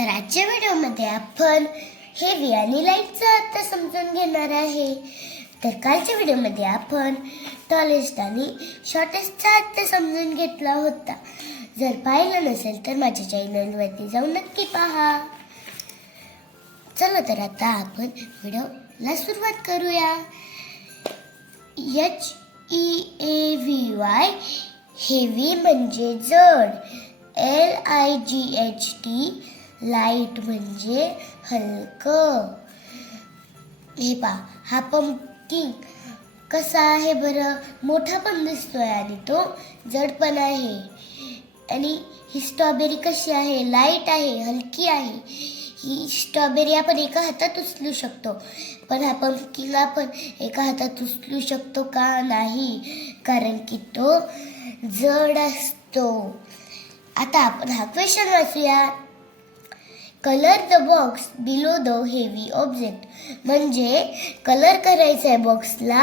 तर आजच्या व्हिडिओमध्ये आपण हेवी आणि लाईटचा अर्थ समजून घेणार आहे. तर कालच्या व्हिडिओमध्ये आपण टॉलेस्ट आणि शॉर्टेस्टचा अर्थ समजून घेतला होता. जर पाहिलं नसेल तर माझ्या चॅनलवरती जाऊन नक्की पहा. चला तर आता आपण व्हिडिओला सुरुवात करूया. H E A V Y heavy म्हणजे जड. L I G H T light म्हणजे हलकं. हे पा हा पंपकिन कसा आहे बरं? मोठा पण दिसतोय आणि तो जड पण आहे. आणि ही स्ट्रॉबेरी कशी आहे? लाइट आहे हलकी आहे. ही स्ट्रॉबेरी आपण एका हातात उचलू शकतो. पण हा पंपकिन आपण एका हातात उचलू शकतो का नाही? कारण की तो जड असतो. आता आपण हा question वाचूया. Colour the box below the heavy object म्हणजे कलर करायचा आहे बॉक्सला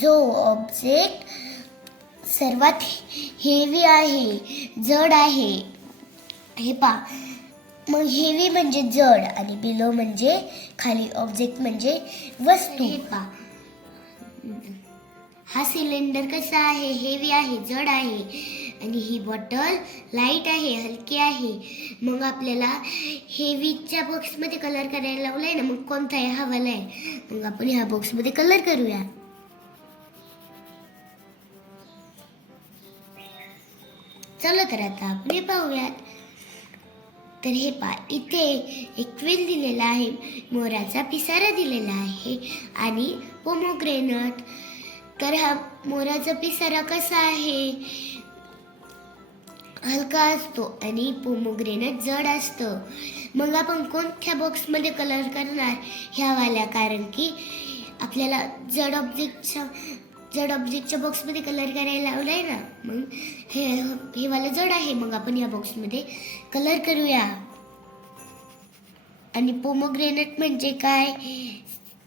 जो ऑब्जेक्ट सर्वात हेवी आहे जड आहे. हे पा मग हेवी म्हणजे जड आणि बिलो म्हणजे खाली ऑब्जेक्ट म्हणजे वस्तू. हे पा हा सिलेंडर कसा आहे? हेवी आहे जड आहे. आणि ही बॉटल लाइट आहे हलकी आहे. मग आपल्याला हेवीच्या बॉक्समध्ये कलर करायला लावलाय ना मग कोणता आहे हवाला आहे मग आपण ह्या बॉक्समध्ये कलर करूया. चला तर आता आपण हे पाहूयात. तर हे पा इथे एक क्विल दिलेला आहे मोराचा पिसारा दिलेला आहे आणि पोमोग्रेनट. तर हा मोराचा पिसारा कसा आहे? हलका असतो आणि पोमोग्रेनेट जड असतं. मग आपण कोणत्या बॉक्समध्ये कलर करणार? ह्यावाल्या. कारण की आपल्याला जड ऑब्जेक्टच्या जड ऑब्जेक्टच्या बॉक्समध्ये कलर करायला लावलाय ना मग हे हे वाला जड आहे. मग आपण या बॉक्समध्ये कलर करूया. आणि पोमोग्रेनेट म्हणजे काय?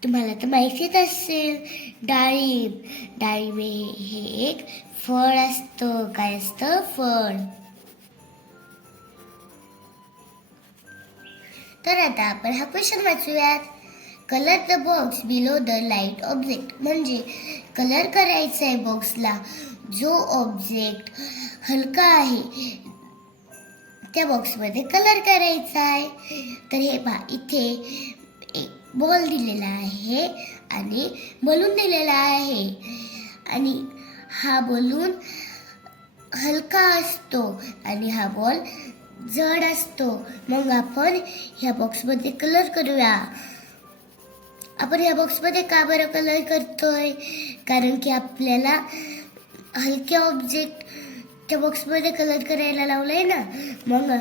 तुम्हाला तर माहितीच असेल डाळिंब. डाळिंब हे हे एक फळ असतं. काय असतं? फळ. तर आता आपण हा question वाचूयात. Colour the box below the light object म्हणजे कलर करायचा आहे बॉक्सला जो ऑब्जेक्ट हलका आहे त्या बॉक्समध्ये कलर करायचा आहे तर हे पहा इथे एक बॉल दिलेला आहे आणि बलून दिलेला आहे. आणि हा बलून हलका असतो आणि हा बॉल जड असतो. मग आपण ह्या बॉक्समध्ये कलर करूया. आपण ह्या बॉक्समध्ये का बरं कलर करतोय? कारण की आपल्याला हलक्या ऑब्जेक्ट त्या बॉक्समध्ये कलर करायला लावलाय ना? मग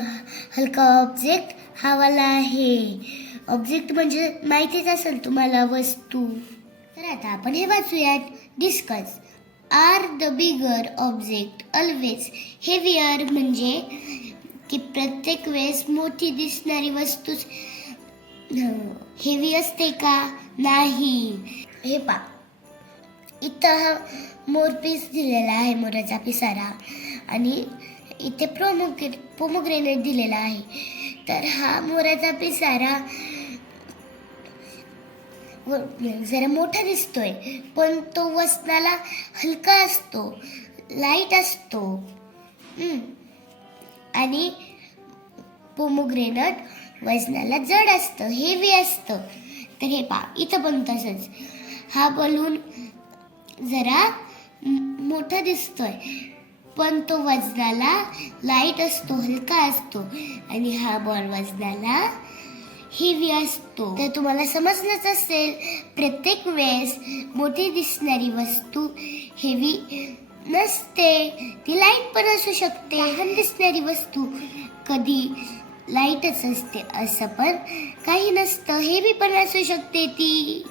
हलका ऑब्जेक्ट हावाला आहे. ऑब्जेक्ट म्हणजे माहितीच असेल तुम्हाला वस्तू. तर आता आपण हे वाचूयात. Discuss are the bigger object always heavier म्हणजे की प्रत्येक वेळेस मोठी दिसणारी वस्तूच हेवी हो. असते का? नाही. हे पा इथं हा मोरपीस दिलेला आहे मोराचा पिसारा. आणि इथे प्रोमोग्रे पोमोग्रेनेट दिलेला आहे. तर हा मोराचा पिसारा जरा मोठा दिसतोय पण तो वसनाला हलका असतो लाइट असतो. हम्म. आणि पोमोग्रेनट वजनाला जड असतं हेवी असतं. तर हे पा इथं पण तसंच. हा बलून जरा मोठा दिसतोय पण तो वजनाला लाइट असतो हलका असतो. आणि हा बॉल वजनाला हेवी असतो. तर तुम्हाला समजलंच असेल प्रत्येक वेळेस मोठी दिसणारी वस्तू हेवी नसते. ती लाइट पण असू शकते. लहान दिसणारी वस्तू कधी लाईटच असते असं पण काही नसतं. हेवी पण असू शकते ती.